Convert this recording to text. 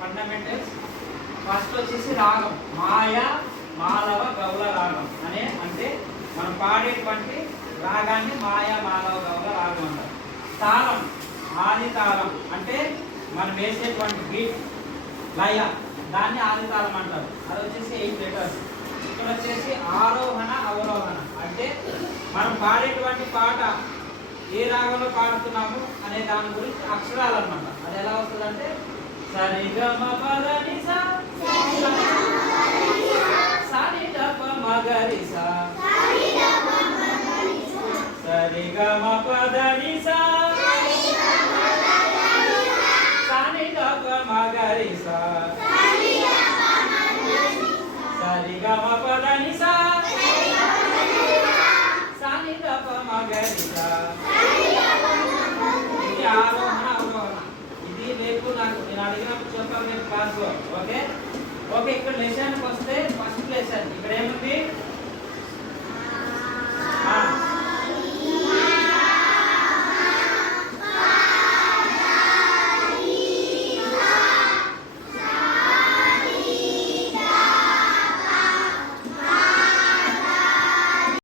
Fundamentals. First వచ్చేసి రాగం, మాయ మాలవ గౌల రాగం అంటే మనం పాడేటువంటి రాగాన్ని మాయ మాలవ గౌల రాగం అంటారు. తాళం, ఆది తాళం అంటే మనం వేసేటువంటి బీట్ లయ, దాన్ని ఆది తాళం అంటారు. అది వచ్చేసి 8 లెటర్స్. ఇక్కడ వచ్చేసి ఆరోహణ అవరోహణ అంటే మనం పాడేటువంటి పాట ఏ రాగంలో పాడుతున్నాము అనే దాని గురించి అక్షరాలు అన్నమాట. అది ఎలా వస్తుంది అంటే సరిగమ పదని సా సరి గమ మగరి సా సరిగమ పదని సా సరి గమ మగరి సా సరి గమ పదని సా సరి గమ మగరి సా. ఇది ఆరోహణ అవరోహణ. ఇది రేపు నాకు నేను అడిగినప్పుడు చెప్పాను రేపు క్లాస్లో. Okay okay. ఇక్కడ లెసన్కి వస్తే